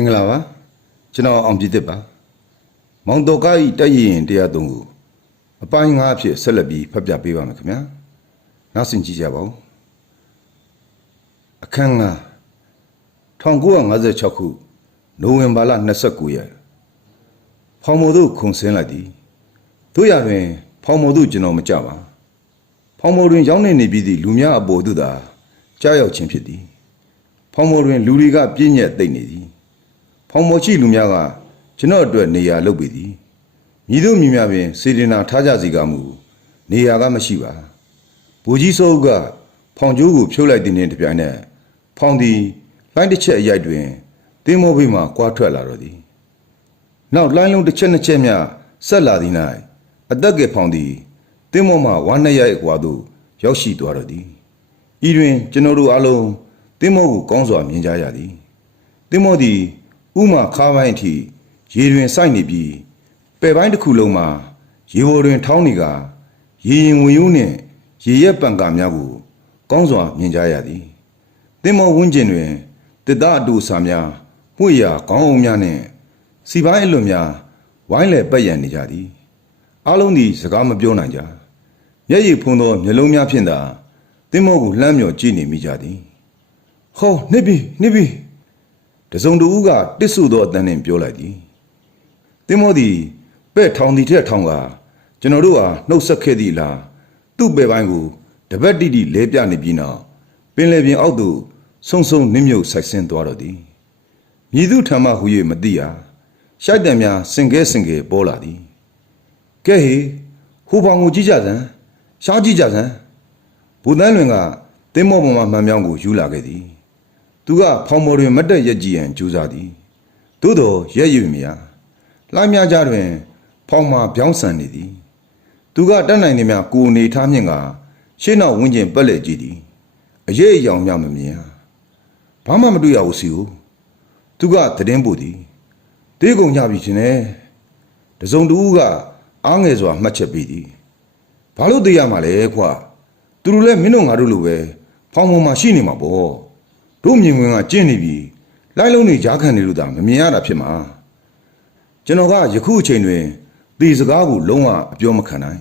မင်္ဂလာပါကျွန်တော်အောင်ပြည့်တစ်ပါမောင်တော်ကားဤတက်ရင်တရားသုံးကိုအပိုင်း၅အဖြစ်ဆက်လက်ပြီးဖတ်ပြပေးပါမယ်ခင်ဗျာနောက်ဆင်ကြည့်ကြပါဦးအခန်း၅1956ခုနိုဝင်ဘာလ29ရက်ဖောင်မိုတို့ခုံဆင်းလိုက်သည်တို့ရတွင် ဖောင်မိုတို့ကျွန်တော်မကြပါဖောင်မိုတွင်ရောက်နေနေပြီးသည့်လူများအပေါ်သို့သာကြားရောက်ခြင်းဖြစ်သည်ဖောင်မိုတွင်လူတွေကပြည့်ညက်သိမ့်နေသည် ဖောင်မော်ရှိလူများကကျွန်တော်အတွက်နေရာလုပ်ပေသည်မြည်တို့မြည်များပင်စေတနာထားကြစီကမူနေရာကမရှိပါဘူကြီးစိုးကဖောင်ကျိုးကိုဖြုတ်လိုက်တဲ့နေ့တစ်ပြိုင်နက်ဖောင်သည်လိုင်းတစ်ချက်အရိုက်တွင်တင်းမောဘေးမှကွာထွက်လာတော့သည်နောက်လိုင်းလုံးတစ်ချက်နှစ်ချက်မျှဆက်လာသည်၌အသက်ကဖောင်သည်တင်းမောမှဝမ်းနှစ်ရိုက်အကွာသို့ရောက်ရှိသွားတော့သည်ဤတွင်ကျွန်တော်တို့အလုံးတင်းမောကိုကောင်းစွာမြင်ကြရသည်သင်္ဘောသည် ဥမာခါပိုင်းအထိရေတွင်စိုက်နေပြီးပယ်ပိုင်းတစ်ခုလုံးမှာရေပေါ်တွင်ထောင်းနေကရေရင်ဝင်ယုံနှင့်ရေရက်ပံကာများကို ကောင်းစွာမြင်ကြရသည်သင်္ဘောဝန်းကျင်တွင်တစ်သားအတူဆာများမှု့ရာခေါင်းအုံများနှင့်စီပိုင်းအလွန်များဝိုင်းလဲပတ်ရန်နေကြသည်အလုံးသည်စကားမပြောနိုင်ကြမျက်ရည်ဖုံးသောမျက်လုံးများဖြင့်သာသင်္ဘောကိုလှမ်းမြော်ကြည့်နေမိကြသည်ဟောနှစ်ပြီနှစ်ပြီ တစုံတဦးကတစ်ဆုသောအတန်းနဲ့ပြောလိုက်သည်တင်းမောသည်ပဲ့ထောင်သည်ထက်ထောင်ကကျွန်တော်တို့ဟာနှုတ်ဆက်ခဲ့သည့်လားသူ့ပဲ့ပိုင်းကိုတပတ်တိတိလဲပြနေပြီးနောက်ပင်လယ်ပြင်အောက်သို့ဆုံဆုံနစ်မြုပ်ဆိုင်ဆင်းသွားတော့သည်မြည်သူထံမှဟူ၍မသိရရှိုက်တံများစင်ကဲစင်ကဲပေါ်လာသည်ကဲဟေဟိုဘောင်ကိုကြည့်ကြစမ်းရှားကြည့်ကြစမ်းဘူတန်းလွင်ကတင်းမောပေါ်မှမှန်မြောင်းကိုယူလာခဲ့သည် သူကဖောင်မော်တွင်မတ်တက်ရက်ကြည့်ရန်ကြိုးစားသည်သို့တော်ရက်ရွမရလှမ်းများကြတွင် ဖောင်မှာပြောင်းဆန်နေသည် သူကတက်နိုင်သည်များကိုယ်နေထားမြင့်ကရှေ့နောက်ဝင်းကျင်ပက်လက်ကြည့်သည်အရေးအယောင်များမမြင်ရဘာမှမတွေ့ရဘူးစီဦးသူကသတင်းပို့သည်တေးကုံညပြီရှင်နဲ့တစုံတူကအားငယ်စွာမှတ်ချက်ပေးသည်ဘာလို့သိရမှာလဲခွာသူတို့လည်းမင်းတို့ငါတို့လိုပဲဖောင်ပေါ်မှာရှိနေမှာပေါ့ တို့မြင်ဝင်ကကျင့်နေပြီလိုက်လုံးတွေကြားခံနေလို့သာမမြင်ရတာဖြစ်မှာကျွန်တော်ကယခုအချိန်တွင်ဒီစကားကိုလုံးဝအပြောမခံနိုင်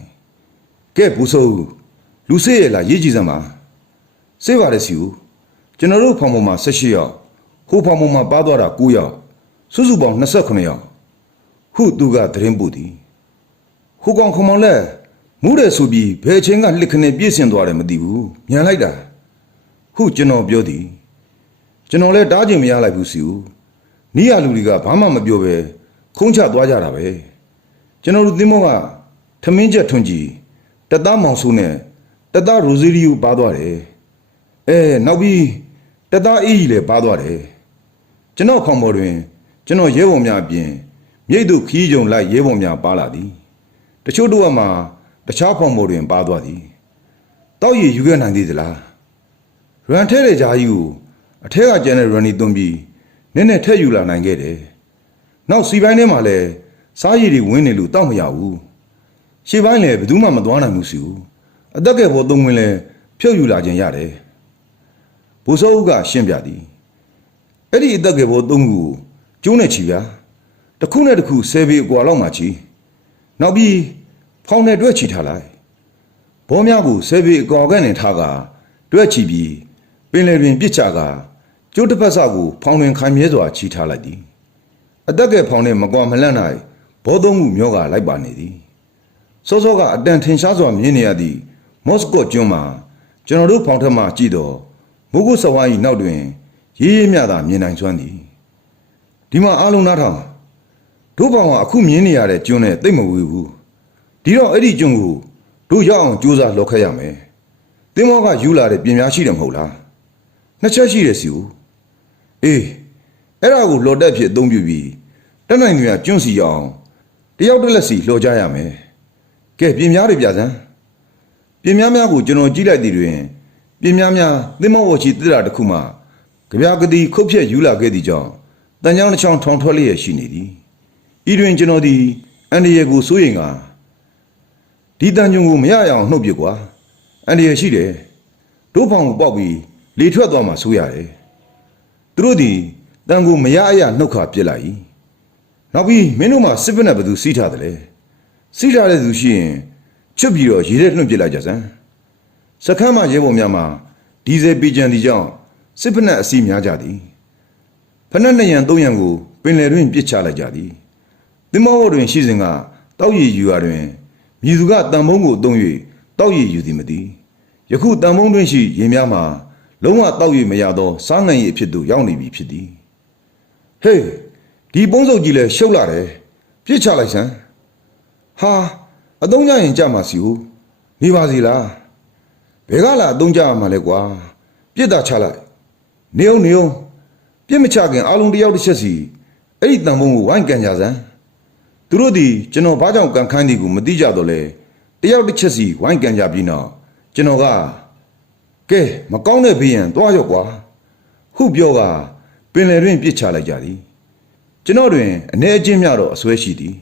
ကဲဘူးဆိုးလူစေးရလားရေးကြည့်စမ်းပါစေးပါတယ်စီဦးကျွန်တော်တို့ဖောင်ပေါ်မှာ18ယောက်ဟိုဖောင်ပေါ်မှာပါသွားတာ9ယောက်စုစုပေါင်း28ယောက်ဟုသူကသတင်းပို့သည်ဟိုကောင်ခမောင်လက်မူးတယ်ဆိုပြီးဘယ်ချင်းကလှစ်ခနဲ့ပြည့်စင်သွားတယ်မသိဘူးမြန်လိုက်တာဟုကျွန်တော်ပြောသည် ကျွန်တော်လည်းတားကျင်မရလိုက်ဘူးစီဦးနီးရလူတွေကဘာမှမပြောပဲခုံးချသွားကြတာပဲကျွန်တော်တို့သင်းမောကထမင်းချက်ထွန်ကြီးတသားမောင်ဆိုးနဲ့တသားရိုဇီရီယိုပါသွားတယ်အဲနောက်ပြီးတသားအေးကြီးလည်းပါသွားတယ်ကျွန်တော်ခေါင်ပေါ်တွင် ကျွန်တော်ရဲဘော်များအပြင်မြိတ်တို့ခီးကြုံလိုက်ရဲဘော်များပါလာသည်တချို့တို့ကမှတခြားဖောင်ပေါ်တွင်ပါသွားသည်တောက်ရည်ယူခဲ့နိုင်သေးသလားရန်ထဲတဲ့ဂျာကြီးကို အထက်ကကျန်တဲ့ရန်နီသွင်းပြီးနည်းနည်းထက်ယူလာနိုင်ခဲ့တယ်။နောက်စီပိုင်းထဲမှာလည်းစားရည်တွေဝင်းနေလို့တောက်မရဘူး။ရှေ့ပိုင်းလည်းဘယ်သူမှမသွားနိုင်ဘူးစီဘူး။အသက်ကယ်ဘောသုံးဝင်လည်းဖြုတ်ယူလာခြင်းရတယ်။ဘိုးစောဦးကရှင်းပြသည်။အဲ့ဒီအသက်ကယ်ဘောသုံးခုကိုကျိုးနဲ့ချီဗျာ။တစ်ခုနဲ့တစ်ခုဆယ်ပေအကွာလောက်မှချီ။နောက်ပြီးဖောင်းနဲ့တွဲချီထားလိုက်။ဘောများကိုဆယ်ပေအကော်ကနေထားကတွဲချီပြီးပင်လယ်တွင်ပြစ်ချက ကျိုးတစ်ဖက်ဆကိုဖောင်းတွင်ခိုင်မြဲစွာချီထားလိုက်သည်အသက်ကဲဖောင်းနှင့်မကွာမလန့်၌ဘောသုံးမှုမျောကလိုက်ပါနေသည်စောစောကအတန်ထင်ရှားစွာမြင်နေရသည့်မော်စကိုကျွန်းမှာကျွန်တော်တို့ဖောင်းထက်မှကြည့်တော့မိုးကုတ်စဝိုင်း၏နောက်တွင်ရေးရေးမြသာမြင်နိုင်စွမ်းသည်ဒီမှာအားလုံးနားထောင်တို့ဘောင်ကအခုမြင်နေရတဲ့ကျွန်းနဲ့တိတ်မဝေးဘူးဒီတော့အဲ့ဒီကျွန်းကိုတို့ရောက်အောင်ကြိုးစားလောက်ခဲ့ရမယ်တင်းမောကယူလာတဲ့ပြင်များရှိတယ်မဟုတ်လားနှစ်ချက်ရှိတယ်စီဦး အေးအဲ့ဒါကိုလော်တက်ဖြစ်အသုံးပြုပြီးတက်နိုင်တွေကကျွန်းစီရအောင်တယောက်တစ်လက်စီလှော်ကြရမယ်ကဲပြင်များတွေပြစမ်းပြင်များများကိုကျွန်တော်ကြည့်လိုက်သည်တွင်ပြင်များများသင်းမောဝချီတစ်တာတစ်ခုမှကြပြာကတိခုတ်ဖြက်ယူလာခဲ့သည့်ကြောင့်တန်ချောင်းတစ်ချောင်းထောင်ထွက်လျက်ရှိနေသည်ဤတွင်ကျွန်တော်သည်အန်ဒီယေကိုစိုးရင်ကဒီတန်ကြုံကိုမရရအောင်နှုတ်ပြကွာအန်ဒီရရှိတယ်ဒုဖောင်ကိုပေါက်ပြီးလေထွက်သွားမှဆိုးရတယ် သူတို့ဒီတန်ကိုမရအရနှုတ်ခါပြစ်လိုက်၏နောက်ပြီးမင်းတို့မှာစစ်ဖက်နဲ့ဘယ်သူစီးထားတယ်လဲစီးထားတဲ့သူရှိရင်ချွတ်ပြီးတော့ရေထဲလွှင့်ပစ်လိုက်ကြစမ်းစခန်းမှာရဲဘော်များမှာဒီဇယ်ပီဂျန်ဒီကြောင့်စစ်ဖက်နဲ့အစီများကြသည်ဖက်နဲ့နှစ်ရန်သုံးရန်ကိုပင်လယ်တွင်ပစ်ချလိုက်ကြသည်သင်္ဘောပေါ်တွင်ရှိစဉ်ကတောက်ရည်ယူရာတွင်မြည်သူကတန်ဖုံးကိုအုံ၍တောက်ရည်ယူသည်မသည်ယခုတန်ဖုံးတွင်ရှိရေများမှာ လုံးဝတောက်ရည်မရသောစားငံရည်အဖြစ်သို့ရောက်နေပြီဖြစ်သည်ဟေးဒီပုံးစုပ်ကြီးလဲရှုပ်လာတယ်ပြစ်ချလိုက်စမ်းဟာအတုံးကြရင်ကြမှာစီဟုတ်နေပါစီလားဘယ်ကလာအတုံးကြရမှာလဲကွာပြစ်တာချလိုက်နေအောင်နေအောင်ပြစ်မချခင်အလုံးတစ်ယောက်တစ်ချက်စီအဲ့ဒီတန်ဖုံးကိုဝိုင်းကန်ကြစမ်းသူတို့ဒီကျွန်တော်ဘာကြောင့်ကန်ခန်းဒီကိုမသိကြတော့လဲတယောက်တစ်ချက်စီဝိုင်းကန်ကြပြီးတော့ကျွန်တော်က ကဲမကောင်းတဲ့ဘေးရန်သွားရော့ကွာဟုပြောကပင်လယ်တွင်ပြစ်ချလိုက်ကြသည်ကျွန်တော်တွင်အနေအချင်းများတော့အစွဲရှိသည်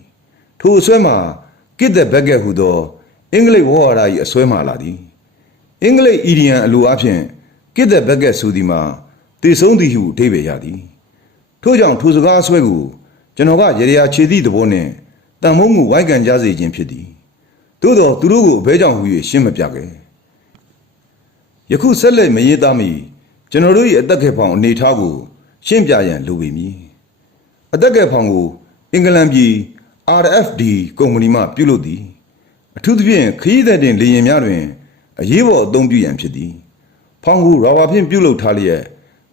ထိုအစွဲမှာကိတဲ့ဘက်ကက်ဟုသောအင်္ဂလိပ်ဝေါ်ရာ၏အစွဲမှလာသည်အင်္ဂလိပ်အီဒီယန်အလိုအဖြစ်ကိတဲ့ဘက်ကက်ဆိုသည်မှာတည်ဆုံးသည်ဟုအဓိပ္ပာယ်ရသည်ထို့ကြောင့်ထိုစကားအစွဲကိုကျွန်တော်ကရေရာခြေသည့်သဘောနှင့်တန်မုံကိုဝိုက်ကန်ကြစေခြင်းဖြစ်သည်သို့သောသူတို့ကိုအဘဲကြောင့်ဟူ၍ရှင်းမပြခဲ့ ယခုဆက်လက်မရေးသားမီကျွန်တော်တို့၏အသက်ခေဖောင်အနေအထားကို ရှင်းပြရန်လိုပေမည်အသက်ခေဖောင်ကိုအင်္ဂလန်ပြည် RFD ကုမ္ပဏီမှပြုလုပ်သည်အထူးသဖြင့်ခရီးသည်တင်လေယာဉ်များတွင်အရေးပေါ်အသုံးပြုရန်ဖြစ်သည်ဖောင်ကိုရာဘာဖြင့်ပြုလုပ်ထားလျက်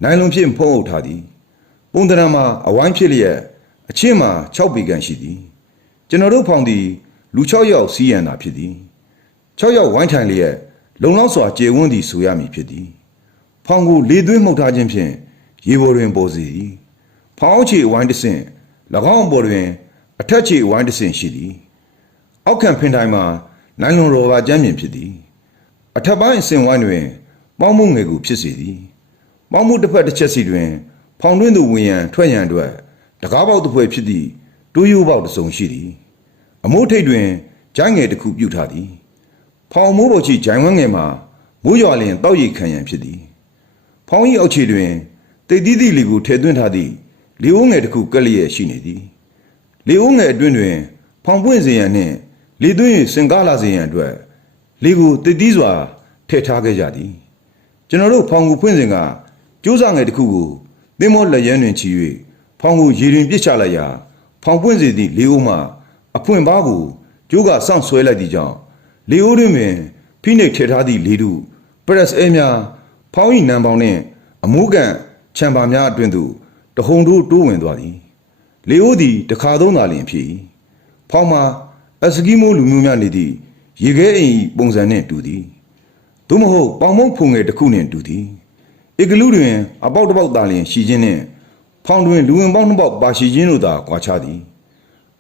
နိုင်လွန်ဖြင့်ဖုံးအုပ်ထားသည်ပုံသဏ္ဍာန်မှာအဝိုင်းဖြစ်လျက်အချင်းမှာ6ပေကန်ရှိသည်ကျွန်တော်တို့ဖောင်သည် လူ6ယောက်စီးရန်သာဖြစ်သည်6ယောက်ဝိုင်းထိုင်လျက် လုံလောက်စွာကျေဝန်းသည်ဆိုရမည်ဖြစ်သည်ဖောင်ကိုလေသွင်းမှုတ်ထားခြင်းဖြင့်ရေပေါ်တွင်ပေါ်စေသည်ဖောင်အောက်ခြေဝိုင်းတစ်ဆင့်၎င်းအပေါ်တွင် အထက်ခြေဝိုင်းတစ်ဆင့်ရှိသည်အောက်ခံဖင်တိုင်းမှာနိုင်လွန်ရော်ဘာကျမ်းပြင်ဖြစ်သည်အထက်ပိုင်းအဆင့်ဝိုင်းတွင် ပေါင်းမှုငယ်ကိုဖြစ်စေသည်ပေါင်းမှုတစ်ဖက်တစ်ချက်စီတွင် ဖောင်တွင်းသို့ဝင်ရန်ထွက်ရန်အတွက်တကားပေါက်တစ်ဖွဲဖြစ်သည့်တိုးရိုးပေါက်တစ်စုံရှိသည်အမိုးထိပ်တွင်ဂျိုင်းငယ်တစ်ခုပြုထားသည် ဖောင်မိုးပေါ်ချီဂျိုင်ဝန်းငယ်မှာမိုးရွာလျင်တောက်ရိပ်ခံရန်ဖြစ်သည်ဖောင်၏အောက်ခြေတွင်တိတ်သီးသီးလီကိုထည့်သွင်းထားသည့်လေအိုးငယ်တစ်ခုကက်လျက်ရှိနေသည်လေအိုးငယ်အတွင်းတွင် ဖောင်ပွင့်စေရန်နှင့်လေသွင်း၍စင်ကားလာစေရန်အတွက်လေကိုတိတ်သီးစွာထည့်ထားခဲ့ကြသည်ကျွန်တော်တို့ဖောင်ကိုဖွင့်စဉ်ကကျိုးစားငယ်တစ်ခုကိုသင်္ဘောလက်ရန်တွင်ချီ၍ဖောင်ကိုရေတွင်ပစ်ချလိုက်ရာဖောင်ပွင့်စေသည့်လေအိုးမှအဖွင့်ပါးကိုကျိုးကစောင့်ဆွဲလိုက်သည့်ကြောင့် လေအိုးတွင်ပင်ဖိနှိပ်ထည့်ထားသည့်လေတုပရက်စ်အဲများဖောင်း၏နံပေါင်းနှင့်အမိုးကန်ချံပါများအတွင်သို့တဟုန်တို့တိုးဝင်သွားသည်လေအိုးသည်တခါသုံးသာလျင်ဖြစ်၏ဖောင်းမှာအစကီမိုလူမျိုးများနေသည့်ရေခဲအိမ်၏ပုံစံနှင့်တူသည်သို့မဟုတ်ပေါင်မုံဖုန်ငယ်တစ်ခုနှင့်တူသည်ဧကလူတွင် အပေါက်တစ်ပေါက်သာလျင်ရှိခြင်းနှင့်ဖောင်းတွင်လူဝင်ပေါင်းနှစ်ပေါက်ပါရှိခြင်းတို့သာကွာခြားသည်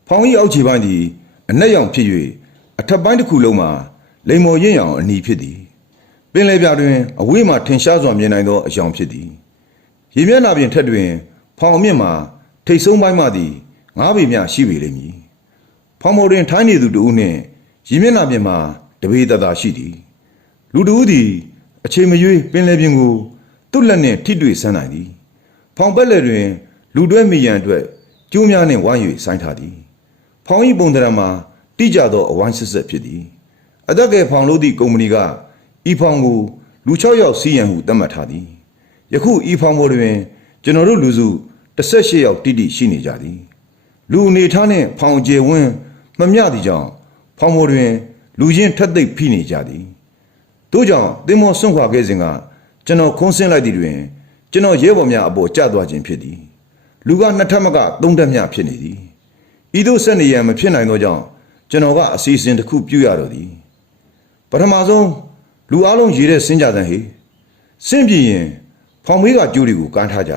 ဖောင်၏အောက်ခြေပိုင်းသည်အနက်ရောင်ဖြစ်၍ အထက်ပိုင်းတစ်ခုလုံးမှာလိမ္မော်ရင့်ရောင်အနီဖြစ်သည်ပင်လယ်ပြတွင်အဝေးမှထင်ရှားစွာမြင်နိုင်သောအယောင်ဖြစ်သည်ရေမျက်နှာပြင်ထက်တွင် ဖောင်အမြင့်မှာထိတ်ဆုံးပိုင်းမှသည်ငါးပေမျှရှိပေလိမ့်မည်ဖောင်မော်တွင်ထိုင်းနေသူတဦးနှင့်ရေမျက်နှာပြင်မှာတပေတသာရှိသည်လူတဦးသည်အချိန်မရွေးပင်လယ်ပြင်ကိုသူ့လက်နှင့်ထိတွေ့ဆန်းနိုင်သည်ဖောင်ပက်လက်တွင် လူတွဲမိရန်အတွက်ကျိုးများနှင့်ဝိုင်း၍ဆိုင်းထားသည်ဖောင်ဤပုံသဏ္ဍာန်မှာ တိကျသောအဝိုင်းဆက်ဆက်ဖြစ်သည်အသက်ကယ်ဖောင်လို့သည့်ကုမ္ပဏီကဤဖောင်ကိုလူ6ယောက်စီးရန်ဟုသတ်မှတ်ထားသည်ယခုဤဖောင်ပေါ်တွင် ကျွန်တော်တို့လူစု18ယောက်တိတိရှိနေကြသည် လူအနေထားနှင့်ဖောင်ကျယ်ဝန်းမမျှသည့်ကြောင့်ဖောင်ပေါ်တွင် လူချင်းထက်သိပ်ဖိနေကြသည်တို့ကြောင့်သင်္ဘောဆွန့်ခွာခဲ့စဉ်ကကျွန်တော်ခုံးဆင်းလိုက်သည့်တွင် ကျွန်တော်ရဲဘော်များအပေါ်ကျသွားခြင်းဖြစ်သည် လူကနှစ်ထပ်မကသုံးထပ်မျှဖြစ်နေသည်ဤသို့ဆက်နေရန်မဖြစ်နိုင်သောကြောင့် ကျွန်တော်ကအစီအစဉ်တစ်ခုပြုရတော့သည်ပထမဆုံးလူအလုံးရေးတဲ့စင်းကြတဲ့ဟေစင့်ပြရင်ဖောင်မေးကကျိုးတွေကိုကမ်းထားကြ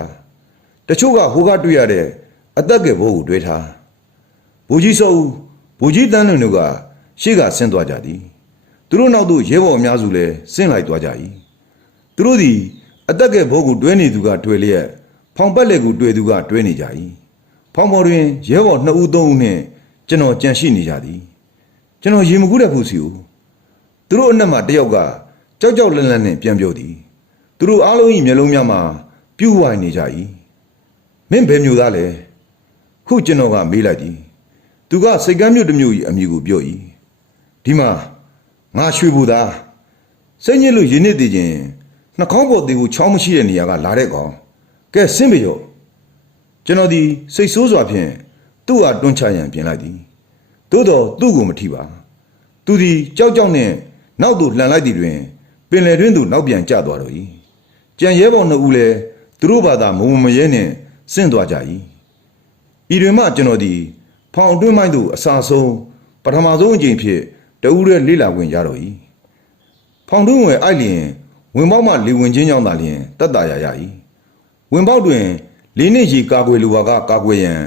တချို့ကဟိုကတွေ့ရတဲ့အသက်ကယ်ဘိုးကိုတွဲထားဘူကြီးစောဦးဘူကြီးတန်းလွင်တို့ကရှေ့ကဆင်းသွားကြသည်သူတို့နောက်သို့ရဲဘော်အများစုလည်းဆင်းလိုက်သွားကြ၏သူတို့သည်အသက်ကယ်ဘိုးကိုတွဲနေသူကတွဲလျက်ဖောင်ပတ်လက်ကိုတွဲသူကတွဲနေကြ၏ဖောင်ပေါ်တွင်ရဲဘော်နှစ်ဦးသုံးဦးနှင့် ကျွန်တော်ကြံရှိနေကြသည်ကျွန်တော်ရေမကူးတဲ့ဖူစီကိုသူတို့အနက်မှာတယောက်ကကြောက်ကြောက်လန့်လန့်နဲ့ပြန်ပြောသည်သူတို့အားလုံး၏မျက်လုံးများမှာပြူဝိုင်နေကြ၏မင်းဘယ်မျိုးသားလဲခုကျွန်တော်ကမေးလိုက်သည်သူကစိတ်ကမ်းမြို့တစ်မြို့ကြီးအမည်ကိုပြော၏ဒီမှာငါရွှေဘူသားစိတ်ညစ်လို့ရင်းနေတည်ခြင်းနှာခေါင်းပေါ်သေးကိုချောင်းမရှိတဲ့နေရာကလာတဲ့ကောင်ကဲဆင်းပြီရောကျွန်တော်ဒီစိတ်ဆိုးစွာဖြင့် သူ့အားတွန်းချရန်ပြင်လိုက်သည်သို့တော်သူ့ကိုမထိပါသူသည်ကြောက်ကြောက်နဲ့နောက်သို့လှန်လိုက်သည်တွင် ပင်လယ်တွင်သို့နောက်ပြန်ကျသွားတော့၏ကြံရဲပေါင်းနှစ်ဦးလည်းသူတို့ဘာသာမုံမရဲနှင့်ဆင့်သွားကြ၏ဤတွင်မှကျွန်တော်သည်ဖောင်တွင်းမိုင်းသို့အစာဆုံးပထမဆုံးအကြိမ်ဖြင့်တဦးရဲလေးလာဝင်ရတော့၏ဖောင်တွင်းဝင်အိုက်လျင်ဝင်ပေါက်မှလေဝင်ချင်းကြောင့်သာလျင်တက်တာရရ၏ဝင်ပေါက်တွင်လေးနှင့်ရေကာကွယ်လိုပါကကာကွယ်ရန်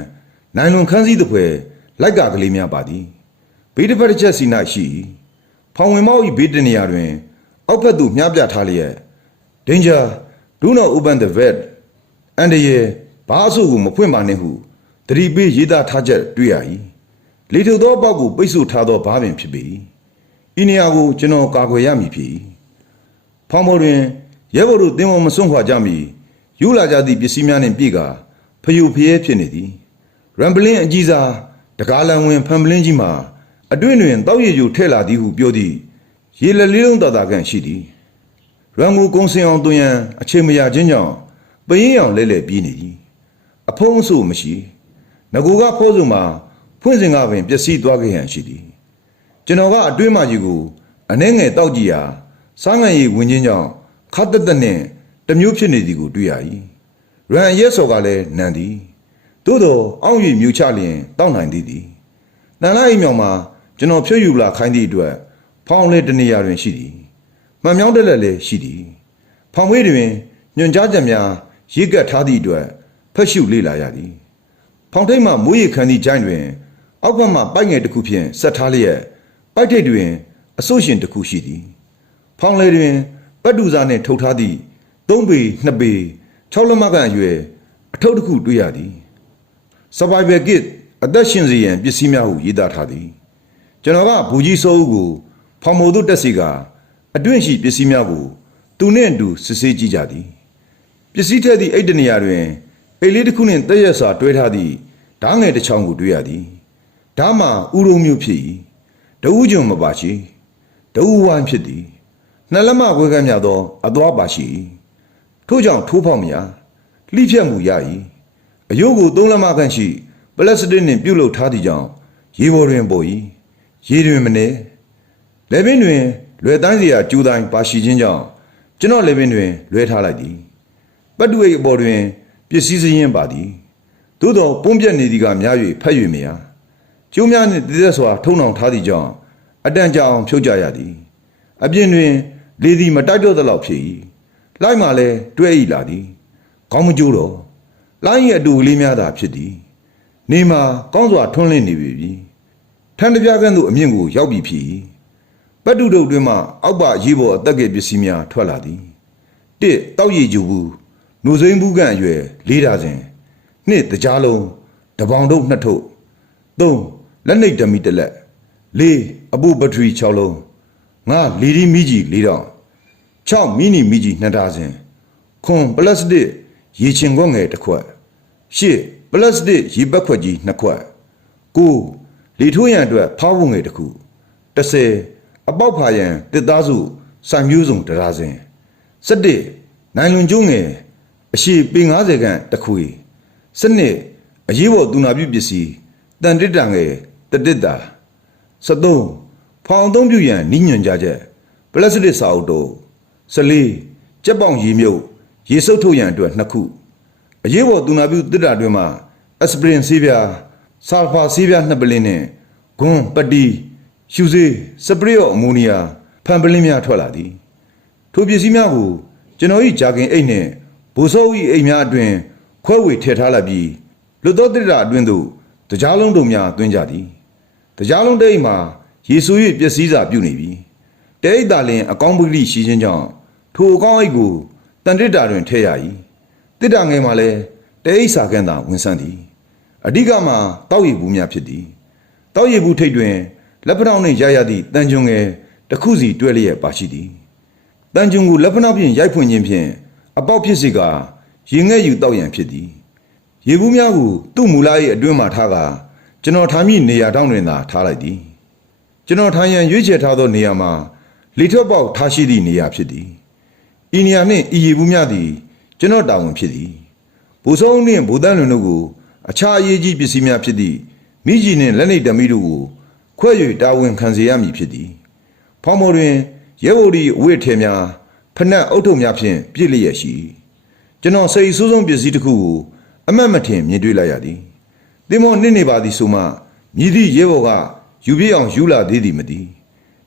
နိုင်လွန်ခန်းစည်းတစ်ဖွဲလိုက်ကကလေးများပါသည်ဘေးတစ်ဖက်တစ်ချက်စီ၌ရှိ၏ဖောင်ဝင်ပေါက်၏ဘေးတနေရာတွင် အောက်ဘက်သို့မြားပြထားလျက် danger do not open the vet အန်ဒီရဲ့ဘာအဆုကိုမဖွင့်ပါနဲ့ဟုတတိပေးရေးသားထားချက်တွေ့ရ၏လေထုသောပေါက်ကိုပိတ်ဆို့ထားသောဘားပင်ဖြစ်ပေ၏ဤနေရာကိုကျွန်တော်ကာကွယ်ရမည်ဖြစ်၏ဖောင်မော်တွင်ရဲဘော်တို့တင်းမောမစွန့်ခွာကြမီယူလာကြသည့်ပစ္စည်းများနှင့်ပြည့်ကာဖျူဖျဲဖြစ်နေသည် ရမ်ဘလင်းအကြီးစားတကားလန်ဝင်ဖန်ပလင်းကြီးမှာအတွင်းတွင်တောက်ရည်ကျူထဲ့လာသည်ဟုပြောသည်ရေလက်လေးလုံးတာတာကန်ရှိသည်ရန်ကုန်ကုန်းစင်အောင်တွင်ရန်အချိန်မရခြင်းကြောင့်ပရင်ရောင်လဲလဲပြေးနေသည်အဖုံးအဆို့မရှိငကိုကဖိုးစုံမှာဖွင့်စင်ကပင်ပျက်စီးသွားခဲ့ရန်ရှိသည်ကျွန်တော်ကအတွေးမှကြီးကိုအနှဲငယ်တောက်ကြည့်ရာစားငံရည်ဝင်ခြင်းကြောင့်ခတ်တက်တက်နဲ့တစ်မျိုးဖြစ်နေသည်ကိုတွေ့ရ၏ရန်ရဲစော်ကလည်းနန်သည် သို့သောအောင့်ရည်မြူချလျင်တောက်နိုင်သည်သည်နန်လာအိမ်မြောင်မှာကျွန်တော်ဖြွတ်ယူလာခိုင်းသည့်အတွက်ဖောင်းလေးတနေရာတွင်ရှိသည်မှန်မြောင်းတက်လက်လည်းရှိသည်ဖောင်ဝေးတွင်ညွန်ကြားချက်များရေးကပ်ထားသည့်အတွက်ဖက်ရှုလေ့လာရသည်ဖောင်ထိတ်မှမိုးရိပ်ခန်းသည့်ဂျိုင်းတွင် အောက်ဘက်မှပိုက်ငယ်တစ်ခုဖြင့်ဆက်ထားလျက်ပိုက်ထိတ်တွင်အဆုရှင်တစ်ခုရှိသည်ဖောင်လေတွင်ပတ်တူစာနှင့်ထုတ်ထားသည့်၃ပေ၂ပေ၆လက်မခန့်အရွယ်အထုပ်တစ်ခုတွေ့ရသည် survival kit အသက်ရှင်စေရန်ပစ္စည်းများဟုရေးသားထားသည်ကျွန်တော်ကဘူကြီးစိုးဦးကိုဖောင်မိုတို့တက်စီကအတွင့်ရှိပစ္စည်းများကိုသူနှင့်အတူစစ်ဆေးကြည့်ကြသည်ပစ္စည်းထက်သည့်အိတ်တနေရာတွင်အိတ်လေးတစ်ခုနှင့်တည့်ရက်စွာတွဲထားသည့်ဓားငယ်တစ်ချောင်းကိုတွေ့ရသည်ဓားမှာဥရုံမျိုးဖြစ်၏ဒအူးကျွန်မပါရှိဒအူးဝိုင်းဖြစ်သည်နှလက်မခွဲကမ်းများသောအသွားပါရှိ၏ထို့ကြောင့်ထိုးဖောက်မရလှိဖြတ်မှုရ၏ အယုတ်ကိုသုံးလက်မခန့်ရှိပလတ်စတစ်နှင့်ပြုတ်လုပ်ထားသည့်ကြောင့်ရေပေါ်တွင်ပေါ်၏ရေတွင်မနေလက်ပင်တွင်လွယ်တိုင်းစရာကျူတိုင်းပါရှိခြင်းကြောင့်ကျွန်တော်လက်ပင်တွင်လွဲထားလိုက်သည်ပတ်တူအိတ်အပေါ်တွင်ပစ္စည်းစည်းရင်ပါသည်သို့သောပုံပြက်နေသည်ကများ၍ဖက်၍မရကျိုးများနှင့်တည်သက်စွာထုံနှောင်ထားသည့်ကြောင့်အတန်ကြာအောင်ဖြုတ်ကြရသည်အပြင်တွင်လေသည်မတိုက်တော့သလောက်ဖြစ်၏လိုက်မှလည်းတွဲ၏လာသည်ခေါင်းမကျိုးတော့ လိုင်း၏အတူလေးများသာဖြစ်သည်နေမှာကောင်းစွာထွန်းလင်းနေပြီထန်တပြားကန်းသို့အမြင့်ကိုရောက်ပြီဖြစ်၏ပတ်တုတုတ်တွင်မှအောက်ပါရေးပေါ်အသက်ကဲပစ္စည်းများထွက်လာသည်တစ်တောက်ရည်ကျူဘူးနူစိမ့်ဘူးကန်အရွယ်လေးဒါစဉ်နှစ်တကြားလုံးတပေါင်တုတ်နှစ်ထုပ်သုံးလက်နှိပ်ဓမီတစ်လက်လေးအပူဘက်ထရီ6လုံးငါလီဒီမီကြီး၄တောင်6မီနီမီကြီးနှစ်ဒါစဉ်ခွန်ပလတ်စတစ် ရေချင်ခွက်ငယ်တစ်ခွက်ရှစ်ပလတ်စတစ်ရေပက်ခွက်ကြီးနှစ်ခွက်ကိုလီထိုးရန်အတွက်ဖောက်ဝငယ်တစ်ခု30အပေါက်ဖာရန်တစ်သားစုစိုင်မျိုးစုံတစ်ဒါစဉ်17နိုင်လွန်ကျုံးငယ်အရှိပေ90ခန့်တစ်ခွေစနစ်အရေးပေါ်သူနာပြုပစ္စည်းတန်တစ်တန်ငယ်တတစ်တာ73ဖောင်အသုံးပြုရန်နှိညွန်ကြချက်ပလတ်စတစ်စာအုပ်တို့14ကြက်ပေါင်ရေမြုပ် ရေစုပ်ထုတ်ရန်အတွက်နှစ်ခုအရေးပေါ်သူနာပြုတစ်တာတွင်မှအစပရင်ဆေးပြားဆာလ်ဖာဆေးပြားနှစ်ပလင်းနဲ့ဂွန်းပတီရှူစေးစပရေအော်အမိုနီယာဖန်ပလင်းများထွက်လာသည်ထိုပစ္စည်းများကိုကျွန်တော်၏ဂျာကင်အိတ်နှင့်ဘူဆိုး၏အိတ်များအတွင်ခွဲဝေထည့်ထားလိုက်ပြီးလွတ်သောတစ်တာအတွင်သို့တကြားလုံးတို့များတွင်းကြသည်တကြားလုံးတိတ်မှာရေဆူ၍ပျက်စီးစာပြုနေပြီတဲအိတ်သာလင်အကောင်းပဂတိရှိခြင်းကြောင့်ထိုအကောင်းအိတ်ကို တန်တစ်တာတွင်ထည့်ရ၏တစ်တာငယ်မှာလည်းတဲအိတ်စာကန်းသာဝင်ဆန်းသည်အဓိကမှာတောက်ရည်ဘူးများဖြစ်သည်တောက်ရည်ဘူးထိတ်တွင်လက်ဖက်ထောင်နှင့်ရရသည့်တန်ကြုံငယ်တစ်ခုစီတွဲလျက်ပါရှိသည်တန်ကြုံကိုလက်ဖက်ထောင်ဖြင့်ရိုက်ဖွင့်ခြင်းဖြင့်အပေါက်ဖြစ်စေကရင်ငဲ့ယူတောက်ရန်ဖြစ်သည်ရေဘူးများကိုသူ့မူလ၏အတွင်းမှထားကကျွန်တော်ထားမိနေရာတောင်းတွင်သာထားလိုက်သည်ကျွန်တော်ထိုင်ရန်ရွေးချယ်ထားသောနေရာမှာလေထွက်ပေါက်ထားရှိသည့်နေရာဖြစ်သည် ဤနေရာနှင့်ဤရေဘူးများသည်ကျွန်တော်တာဝန်ဖြစ်သည်ဘိုးဆုံးနှင့်ဘိုးတန်းလွင်တို့ကိုအခြားအရေးကြီးပစ္စည်းများဖြစ်သည့်မိကြီးနှင့်လက်နေတမီတို့ကိုခွဲ၍တာဝန်ခံစေရမည်ဖြစ်သည်ဖောင်းမော်တွင်ရဲဘော်ဒီအဝိထေများဖနက်အုတ်ထုပ်များဖြင့်ပြည့်လျက်ရှိကျွန်တော်စိတ်ဆိုးဆုံးပစ္စည်းတစ်ခုကိုအမတ်မထင်မြင်တွေ့လိုက်ရသည်တင်မောနစ်နေပါသည်ဆိုမှမြည်သည့်ရဲဘော်ကယူပြည့်အောင်ယူလာသေးသည်မသိ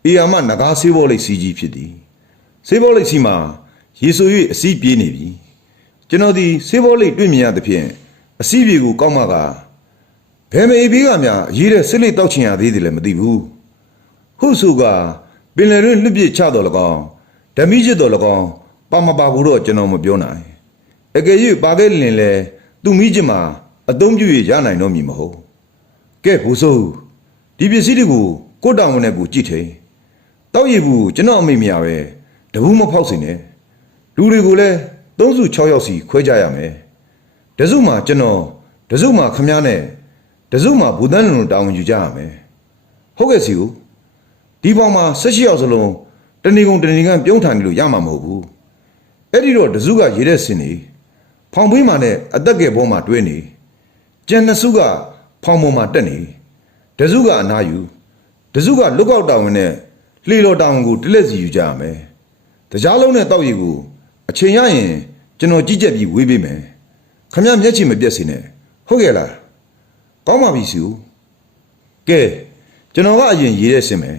အေယာမနဂါးဆေးဘောလိတ်စီကြီးဖြစ်သည်ဆေးဘောလိတ်စီမှာ ရေဆို၍အစီးပြေးနေပြီကျွန်တော်သည်ဆေးဘောလိတ်တွေ့မြင်ရသဖြင့်အစီးပြေကိုကောက်မှကဘယ်မေဘေးကများရေးတဲ့စစ်လိတ်တောက်ချင်ရသေးတယ်လည်းမသိဘူးဟုစုကပင်လယ်တွင်လွတ်ပြစ်ချတော်၎င်းဓမိချစ်တော်၎င်းပါမပါဘူးတော့ကျွန်တော်မပြောနိုင်အကယ်၍ပါခဲ့လင်လဲသူမိချစ်မှာအသုံးပြုရရနိုင်တော့မည်မဟုတ်ကဲဘုဆိုးဒီပစ္စည်းတွေကိုကိုယ့်တောင်ဝင်နဲ့ကိုကြည့်ထိန်တောက်ရည်ဘူးကျွန်တော်အမိမရပဲတဘူးမဖောက်စင်နဲ့ လူတွေကိုလည်းသုံးစု6ယောက်စီခွဲကြရမယ်တစုမှာကျွန်တော်တစုမှာခမည်းနဲ့တစုမှာဘူတန်းလုံတောင်းဝင်ယူကြရမယ်ဟုတ်ကဲ့စီဦးဒီပေါင်မှာ၁၈ယောက်စလုံးတဏီကုံတဏီကန်ပြုံးထိုင်နေလို့ရမှာမဟုတ်ဘူးအဲ့ဒီတော့တစုကရေတဲ့စင်နေဖောင်ပွေးမာနဲ့အသက်ကဲဘောမှာတွဲနေကျန်နှစ်စုကဖောင်ပေါ်မှာတက်နေတစုကအနာယူတစုကလွတ်ကောက်တောင်ဝင်နဲ့လှေတော်တောင်ဝင်ကိုတလက်စီယူကြရမယ်တကြားလုံးနဲ့တောက်ရည်ကို အချိန်ရရင်ကျွန်တော်ကြည့်ချက်ပြီးဝေးပေးမယ်ခမရမျက်ချင်မပြတ်စေနဲ့ဟုတ်ကဲ့လားကောင်းပါပြီစီဦးကဲကျွန်တော်ကအရင်ရေးတဲ့စင်မယ်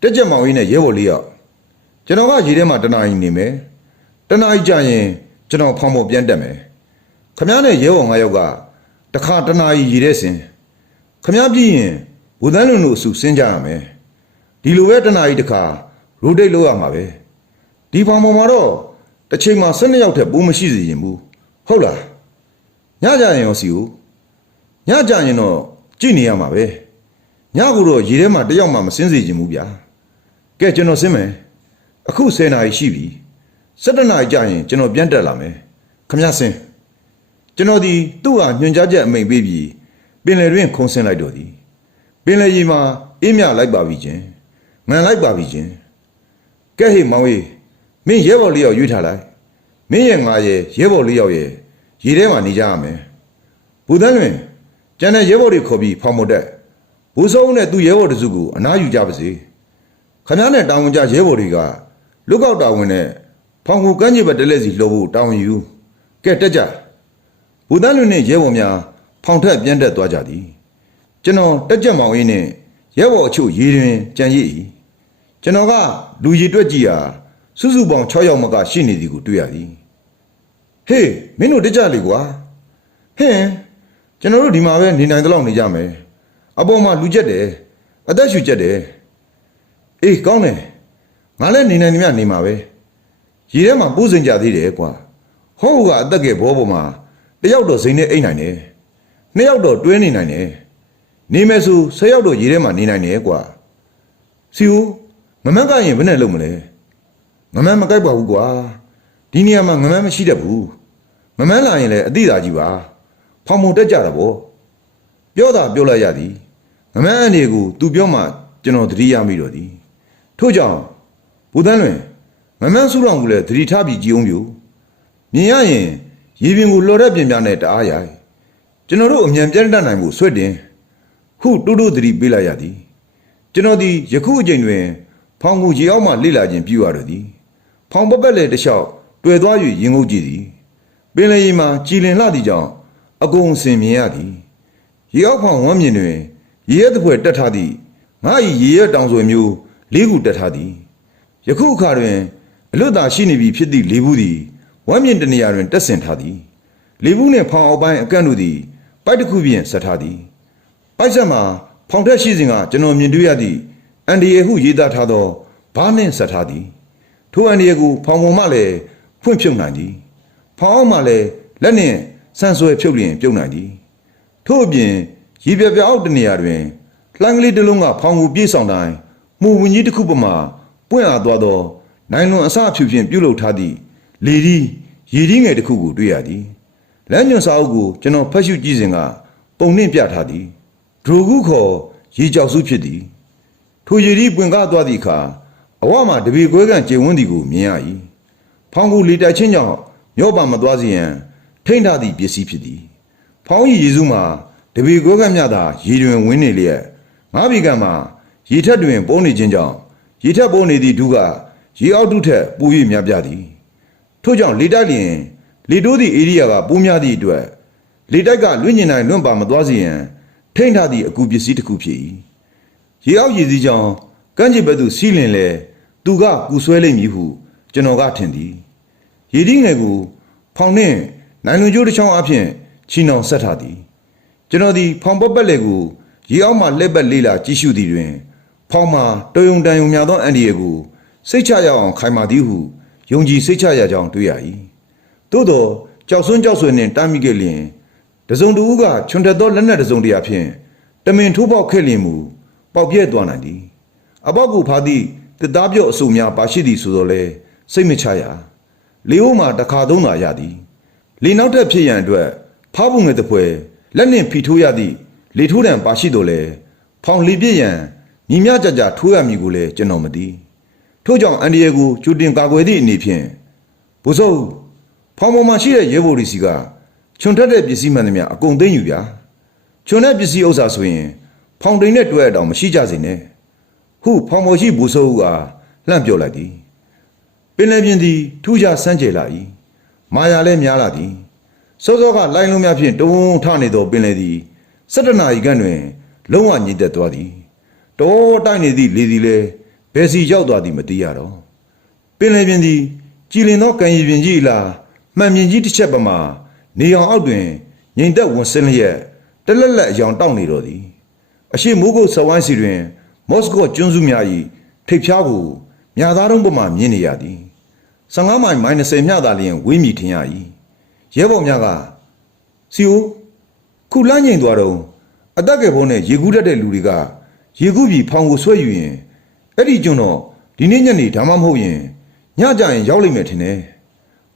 တက်ကြက်မောင်ကြီးနဲ့ရဲဘော်လေးယောက်ကျွန်တော်ကရေထဲမှာတနားကြီးနေမယ်တနားကြီးကြာရင်ကျွန်တော်ဖောင်ပေါ်ပြန်တက်မယ်ခမည်းနဲ့ရဲဘော်ငါယောက်ကတခါတနားကြီးရေထဲဆင်ခမည်းပြီးရင်ဝသန်းလွန်တို့အစုဆင်းကြရမယ်ဒီလိုပဲတနားကြီးတခါရိုဒိတ်လုပ်ရမှာပဲဒီဖောင်ပေါ်မှာတော့ တစ်ချိန်မှာ12ယောက်ထက်ပိုမရှိစေရင်ဘူးဟုတ်လားညကြရင်ရောစီဦးညကြရင်တော့ကြည့်နေရမှာပဲညကိုတော့ရေထဲမှာတယောက်မှမစင်းစေချင်ဘူးဗျာကဲကျွန်တော်စင်းမယ်အခု10နာရီရှိပြီ17နာရီကြာရင်ကျွန်တော်ပြန်တက်လာမယ်ခမရစင်းကျွန်တော်ဒီသူ့ဟာညွှန်ကြားချက်အမိန်ပေးပြီးပင်လယ်တွင်ခုံဆင်းလိုက်တော့သည်ပင်လယ်ကြီးမှာအေးမြလိုက်ပါပြီချင်းငံလိုက်ပါပြီချင်းကဲဟေ့မောင်ကြီး မင်းရဲဘော်လေးယောက်ရွေးထားလိုက်မင်းရဲ့ငါရဲ့ရဲဘော်လေးယောက်ရဲ့ရေထဲမှာနေကြရမယ်ဘူတန်းလွင်ကျန်တဲ့ရဲဘော်တွေခေါ်ပြီးဖောင်မတက်ဘူစောင်းနဲ့သူ့ရဲဘော်တစုကိုအနားယူကြပါစေခမည်းနဲ့တာဝန်ကြရဲဘော်တွေကလွတ်ကောက်တာဝန်နဲ့ဖောင်ကိုကမ်းခြေဘက်တလက်စီလှုပ်ဖို့တာဝန်ယူကဲတက်ကြဘူတန်းလွင်နဲ့ရဲဘော်များဖောင်ထက်ပြန်တက်သွားကြသည်ကျွန်တော်တက်ကြက်မောင်အင်းနဲ့ရဲဘော်အချို့ရေတွင်ကြံရည်၏ကျွန်တော်ကလူရည်တွက်ကြည့်ဟာ စုစုပေါင်း6ယောက်မကရှိနေသည်ကိုတွေ့ရသည်ဟေးမင်းတို့တက်ကြလေကွာဟင်းကျွန်တော်တို့ဒီမှာပဲနေနိုင်သလောက်နေကြမယ်အပေါ်မှာလူကျက်တယ်အသက်ရှူကျက်တယ်အေးကောင်းတယ်ငါလည်းနေနိုင်နေမြနေမှာပဲရေထဲမှာပိုးစင်ကြသေးတယ်ကွာဟောကအသက်ကဲဘောပေါ်မှာတယောက်တော့စိန်နဲ့အိတ်နိုင်တယ်နှစ်ယောက်တော့တွဲနေနိုင်တယ်နေမယ်ဆိုဆယ်ယောက်တော့ရေထဲမှာနေနိုင်တယ်ကွာစီဦးငမန်းကရင်ဘယ်နဲ့လုပ်မလဲ ငမန်းမကြိုက်ပါဘူးကွာဒီနေရာမှာငမန်းမရှိတတ်ဘူးငမန်းလာရင်လည်းအတိသာကြီးပါဖောင်မုံတက်ကြတာဗောပြောတာပြောလိုက်ရသည်ငမန်းအနေကိုသူပြောမှကျွန်တော်သတိရမိတော့သည်ထို့ကြောင့်ဘူတန်းလွင်ငမန်းစုတော်ကလည်းသတိထားပြီးကြည်အောင်ပြူမြင်ရရင်ရေပြင်ကိုလော်တဲ့ပြင်ပြနဲ့တအားရိုက်ကျွန်တော်တို့အမြန်ပြန်တတ်နိုင်မှုဆွဲတင်ဟုတူတူသတိပေးလိုက်ရသည်ကျွန်တော်ဒီယခုအချိန်တွင် ဖောင်ကိုရေအောက်မှလေ့လာခြင်းပြုရတော့သည် ဖောင်ပပက်လေတစ်လျှောက်တွေ့သွား၍ရင်ငုပ်ကြည့်သည်ပင်လေရီမှာကြည်လင်လှသည့်ကြောင့်အကုန်စင်မြင်ရသည်ရေအောက်ဖောင်ဝမ်းမြင်တွင်ရေရဲတစ်ဖွဲတက်ထားသည့်ငါ၏ရေရဲတောင်ဆွေမျိုးလေးခုတက်ထားသည်ယခုအခါတွင်အလွတ်သာရှိနေပြီဖြစ်သည့်လေးဘူးသည်ဝမ်းမြင်တနေရာတွင်တက်ဆင်ထားသည်လေးဘူးနှင့်ဖောင်အောက်ပိုင်းအကန့်တို့သည်ပိုက်တစ်ခုဖြင့်ဆက်ထားသည်ပိုက်ဆက်မှာဖောင်ထက်ရှိစဉ်ကကျွန်တော်မြင်တွေ့ရသည့်အန်ဒီယေဟုရေးသားထားသောဘားနှင့်ဆက်ထားသည် ထိုအန်ဒီယေကိုဖောင်ပေါ်မှလည်းဖွင့်ဖြုတ်နိုင်သည်ဖောင်အောက်မှလည်းလက်နှင့်ဆန်ဆွဲဖြုတ်လျင်ပြုတ်နိုင်သည်ထို့အပြင်ရေပြပြအောက်တနေရာတွင်လှမ်းကလေးတစ်လုံးကဖောင်ကိုပြေးဆောင်တိုင်းမှုဝင်ကြီးတစ်ခုပမာပွင့်အားသွားသောနိုင်လွန်အစအဖြူဖြင့်ပြုတ်လုထားသည့်လေဒီရေဒီငယ်တစ်ခုကိုတွေ့ရသည်လမ်းညွန်စာအုပ်ကိုကျွန်တော်ဖတ်ရှုကြည့်စဉ်ကပုံနှင့်ပြထားသည်ဒရိုဂုခေါ်ရေကြောက်စုဖြစ်သည်ထိုရည်ဒီပွင့်ကားသွားသည့်အခါ အဝမှာတပီကွဲကန်ကျေဝန်းသည်ကိုမြင်ရ၏ဖောင်းကိုလေတိုက်ချင်းကြောင့်မျောပါမသွားစေရန်ထိမ့်ထားသည့်ပစ္စည်းဖြစ်သည်ဖောင်း၏ရေစုမှာတပီကွဲကန်မြသာရေတွင်ဝင်းနေလျက်ငါးဘီကံမှာရေထက်တွင်ပုံနေခြင်းကြောင့်ရေထက်ပုံနေသည့်ဒုကရေအောက်တုထက်ပို၍များပြသည်ထို့ကြောင့်လေတိုက်လျင်လေတိုးသည့်ဧရိယာကပိုးများသည့်အတွက်လေတိုက်ကလွင့်ညင်နိုင်လွင့်ပါမသွားစေရန်ထိမ့်ထားသည့်အကူပစ္စည်းတစ်ခုဖြစ်၏ရေအောက်ရည်စည်းကြောင့်ကမ်းခြေဘက်သို့စီးလင်လေ သူကကူဆွဲလိမ့်မည်ဟုကျွန်တော်ကထင်သည်ရေဒီငယ်ကိုဖောင်နှင့်နိုင်လွန်ကျိုးတစ်ချောင်းအဖြစ်ချီနှောင်ဆက်ထားသည်ကျွန်တော်သည်ဖောင်ပတ်ပက်လေကိုရေအောက်မှလှည့်ပတ်လေးလာကြည့်ရှုသည်တွင် ဖောင်မှာတယုံတန်ယုံများသောအန်ဒီယေကိုစိတ်ချရအောင်ခိုင်မာသည်ဟုယုံကြည်စိတ်ချရကြောင်းတွေ့ရ၏သို့သောကြောက်စွန်းကြောက်ဆွေနှင့်တားမိခဲ့လျင်တစုံတဦးကချွန်တက်သောလက်နက်တစုံတရာဖြင့်တမင်ထိုးပေါက်ခဲ့လျင်မူပေါက်ပြဲသွားနိုင်သည်အပေါက်ကိုဖားသည့် တစ်သားပြော့အစုံများပါရှိသည်ဆိုတော့လေစိတ်မချရလေအိုးမှာတစ်ခါသုံးသာရသည်လေနောက်ထပ်ဖြစ်ရန်အတွက်ဖားပုံငယ်တစ်ဖွဲလက်နှင့်ဖီထိုးရသည့်လေထိုးတံပါရှိတော့လေဖောင်လီပြည့်ရန်ညီမြကြကြထိုးရမည်ကိုလည်းကျွန်တော်မသိထို့ကြောင့်အန်ဒီယေကိုကျူတင်ကာကွယ်သည့်အနေဖြင့်ဘုစောဖောင်ပေါ်မှာရှိတဲ့ရဲဘော်ဒီစီကချွန်ထက်တဲ့ပစ္စည်းမှန်သမျှအကုန်သိမ်းယူဗျာချွန်တဲ့ပစ္စည်းဥစ္စာဆိုရင်ဖောင်တိန်နဲ့တွဲအတောင်မရှိကြစေနဲ့ ဟုဖောင်ပေါ်ရှိဘုစောကလှန့်ပြောလိုက်သည်ပင်လယ်ပြင်သည်ထူးခြားဆန်းကျယ်လာ၏မာယာလည်းများလာသည်စောစောကလိုင်းလုံးများဖြင့်တုံးထနေသောပင်လယ်သည်၁၇နာရီခန့်တွင် လုံးဝညစ်သက်သွားသည်တောတိုက်နေသည့်လေသည်လည်းဘယ်စီရောက်သွားသည်မသိရတော့ပင်လယ်ပြင်သည်ကြည်လင်သောကံရည်ပြင်ကြီးအလားမှန်မြင်ကြီးတစ်ချက်ပမာနေအောင်အောက်တွင်ငိမ်သက်ဝင်စင်းလျက်တလက်လက်အယောင်တောက်နေတော်သည်အရှိမိုးကုတ်ဆဝိုင်းစီတွင် မော်စကိုကျွန်းစုများ၏ထိပ်ဖြားကိုမြာသားတုံးပေါ်မှမြင်နေရသည်15မိုင်မိုင်20မြသာလျင်ဝေးမြည်ထင်ရ၏ရဲဘော်များကစီယိုခုလမ်းငိန်သွားတော့အတက်ကယ်ဖုံးနဲ့ရေကူးတတ်တဲ့လူတွေကရေကူးပြီးဖောင်ကိုဆွဲယူရင်အဲ့ဒီကျွန်းတော့ဒီနေ့ညနေဒါမှမဟုတ်ရင်ညကြရင်ရောက်လိမ့်မယ်ထင်တယ်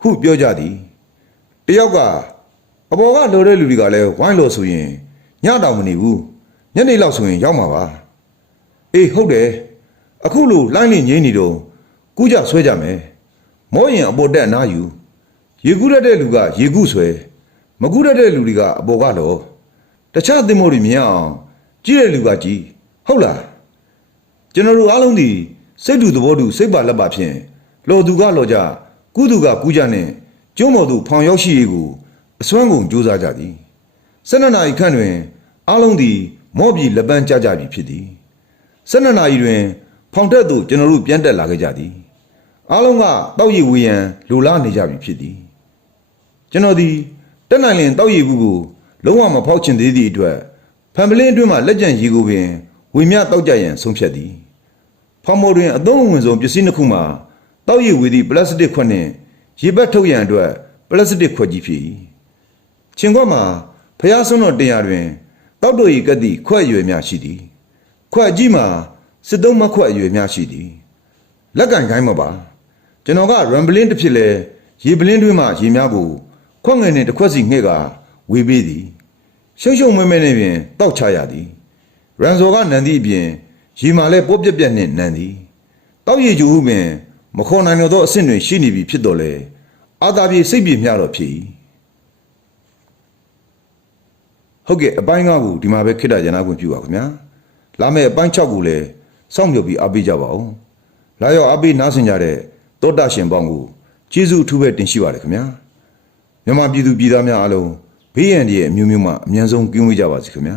ဟုပြောကြသည်တယောက်ကအပေါ်ကလိုတဲ့လူတွေကလည်းဝိုင်းလို့ဆိုရင်ညတောင်မနေဘူးညနေလောက်ဆိုရင်ရောက်မှာပါ အေးဟုတ်တယ်အခုလိုလိုင်းလင်းငိမ့်နေတော့ကူးကြဆွဲကြမယ်မောရင်အပေါ်တက်အနားယူရေကူးရတဲ့လူကရေကူးဆွဲမကူးရတဲ့လူတွေကအပေါ်ကလောတခြားသင်္ဘောတွေမြင်အောင်ကြည့်တဲ့လူကကြည့်ဟုတ်လားကျွန်တော်တို့အားလုံးဒီစိတ်တူသဘောတူစိတ်ပါလက်ပါဖြင့်လော်သူကလော်ကြကုသူကကူးကြနဲ့ကျုံးမော်သူဖောင်ရောက်ရှိရေးကိုအစွမ်းကုန်ကြိုးစားကြသည်၁၂နာရီခန့်တွင်အားလုံးသည်မော့ပြီးလက်ပန်းကြကြပြီဖြစ်သည် ၁၂နာရီတွင် ဖောင်တက်သို့ကျွန်တော်တို့ပြန်တက်လာခဲ့ကြသည်အားလုံးကတောက်ရည်ဝေရန်လိုလားနေကြပြီဖြစ်သည်ကျွန်တော်သည်တက်နိုင်လင်တောက်ရည်ဘူးကိုလုံးဝမဖောက်ချင်သေးသည့်အတွက်ဖန်ပလင်းအတွင်းမှလက်ကျန်ရီကိုပင်ဝေမျှတောက်ကြရန်ဆုံးဖြတ်သည်ဖောင်မော်တွင်အသုံးအဝင်ဆုံးပစ္စည်းတစ်ခုမှာတောက်ရည်ဝေသည့်ပလတ်စတစ်ခွက်နှင့်ရေဘက်ထုတ်ရန်အတွက်ပလတ်စတစ်ခွက်ကြီးဖြစ်၏ချင်းခွက်မှာဖျားဆုံးတော်တင်ရတွင်တောက်တို့၏ကတိခွက်အရွယ်များရှိသည် ခွက်ကြီးမှာစစ်သုံးမခွက်အရွယ်များရှိသည်လက်ကင်ခိုင်းမပါကျွန်တော်ကရမ်ဘလင်းတစ်ဖြစ်လဲရေပလင်းတွင်းမှရေများကိုခွက်ငယ်နှင့်တစ်ခွက်စီငှဲ့ကဝေပေးသည်ရှုံရှုံမဲမဲနဲ့ပင်တောက်ချရသည်ရန်ဇော်ကနန်သည့်အပြင်ရေမာလဲပိုးပြက်ပြက်နှင့်နန်သည်တောက်ရည်ကျူဟုပင်မခေါ်နိုင်တော့သောအဆင့်တွင်ရှိနေပြီဖြစ်တော်လဲအာသာပြေစိတ်ပြေမျှတော့ဖြစ်၏ဟုတ်ကဲ့အပိုင်း9ကိုဒီမှာပဲခိတ္တရနာခွင့်ပြုပါခင်ဗျာ လာမယ့်အပိုင်း6ကိုလည်းစောင့်မျှော်ပြီးအားပေးကြပါဦးလာရောက်အားပေးနားဆင်ကြတဲ့တောတာရှင်ပေါင်းကိုကျေးဇူးအထူးပဲတင်ရှိပါတယ်ခင်ဗျာမြန်မာပြည်သူပြည်သားများအားလုံးဘေးရန်တွေအမျိုးမျိုးမှအမြန်ဆုံးကင်းဝေးကြပါစေခင်ဗျာ